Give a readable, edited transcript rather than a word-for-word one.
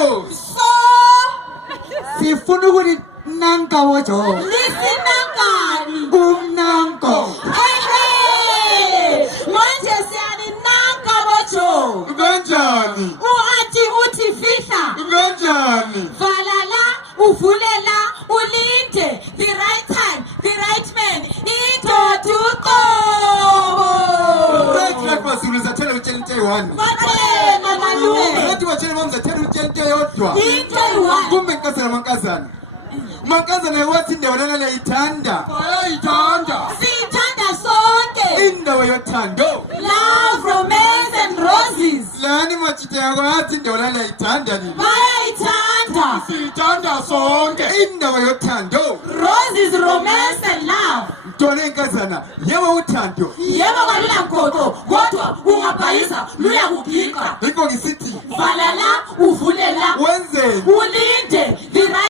So sifuna ukuthi nanka wojo lisinangani umnanko hey manje siyani nanka bojo kanjani uathi uthi fihla kanjani vala la uvulela ulinde the right time the right man into right mazulu zathela utshela into eyi-1 bathenga malume bathi batshele mamzathela utshela into eyodwa into eyi-1 kumbe mankazana mankazana wathi indawo lana liyayithanda siyithanda sonke indawo yothando love romance and roses lani machita yako yathi indawo lana liyayithanda nini bayayithanda siyithanda sonke indawo yothando roses romance and love ntona inkazana yebo uthando yebo kalula mgoqo kodwa ungabhayisa luyakugika yinko ngisithi vala la uvulela wenzeni ulinde